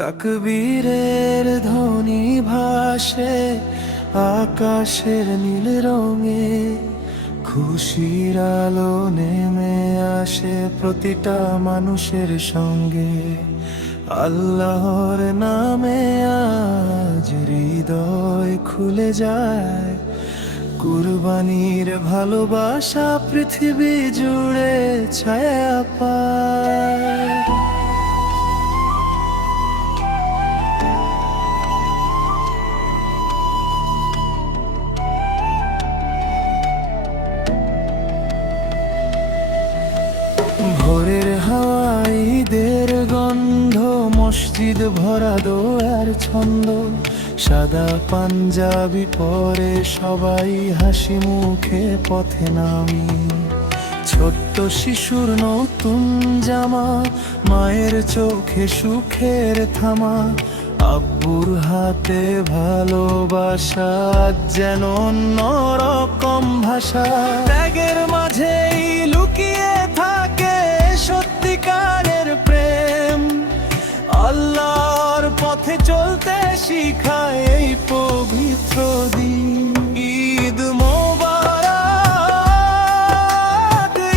তাকবীরের ধ্বনি ভাসে আকাশের নীল রঙে, খুশির আলো নেমে আসে প্রতিটা মানুষের সঙ্গে। আল্লাহর নামে আজ হৃদয় খুলে যায়, কুরবানির ভালোবাসা পৃথিবী জুড়ে ছায়া পায়। ভোরের হাওয়ায় ঈদের গন্ধ, মসজিদ ভরা দোয়ার ছন্দ, সাদা পাঞ্জাবি পরে সবাই হাসি মুখে পথে নামি। ছোট্ট শিশুর নতুন জামা, মায়ের চোখে সুখের থামা, আব্বুর হাতে ভালোবাসা যেন অন্যরকম ভাষা। ত্যাগের মাঝেই লুকিয়ে থাকে সত্যিকারের প্রেম, আল্লাহর পথে চলতে শিখায় এই পবিত্র দিন। ঈদ মোবারক,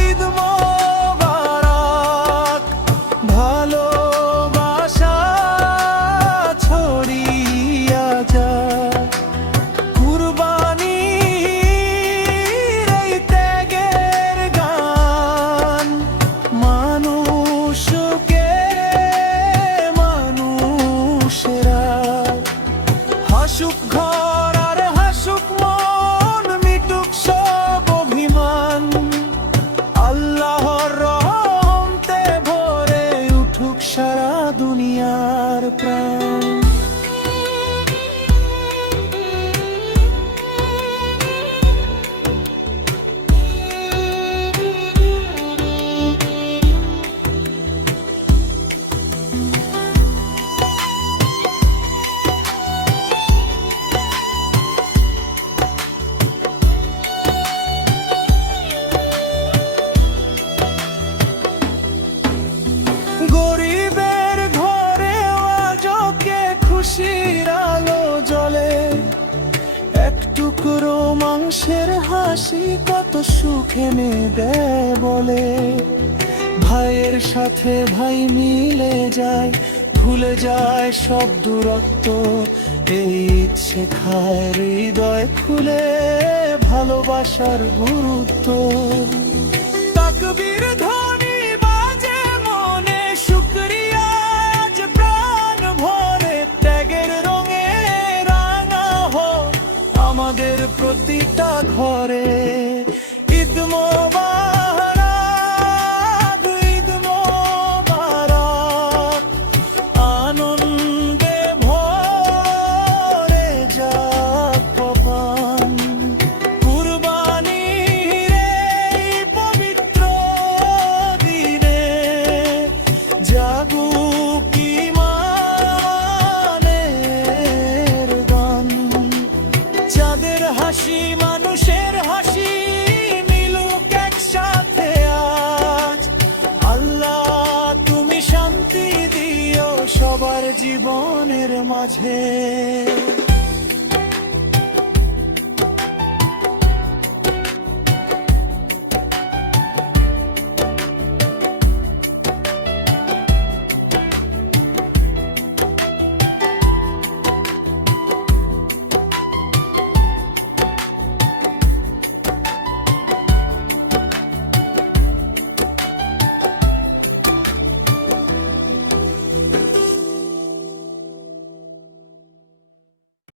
ঈদ মোবারক, ভালোবাসা ছড়িয়া যায়। কুরবানির এই ত্যাগের গান মানুষকে মানুষেরা। হাসুক ঘর আর হাসুক মন, মিটুক সব অভিমান, আল্লাহর রহমতে ভরে উঠুক সারা দুনিয়ার প্রাণ। গরিবের ঘরে আজকে খুশির আলো জ্বলে, এক টুকরো মাংসের হাসি কত সুখ এনে দেয় বলে। ভাইয়ের সাথে ভাই মিলে যায়, ভুলে যায় সব দূরত্ব। এই ঈদ শেখায় হৃদয় খুলে ভালোবাসার গুরুত্ব। তাকবীর ধ্বনি বাজে মনে, শুকরিয়া আজ প্রাণ ভরে। ত্যাগের রঙে রাঙা হোক আমাদের প্রতিটা ঘরে। ঈদ মোবারক, ঈদ মোবারক, আনন্দে ভরে যাক কপাল। কুরবানির এই পবিত্র দিনে জাগুক ঈমানের গান। চাঁদের হাসি মানুষের হাসি মিলুক একসাথে আজ। আল্লাহ তুমি শান্তি দিও সবার জীবনের মাঝে।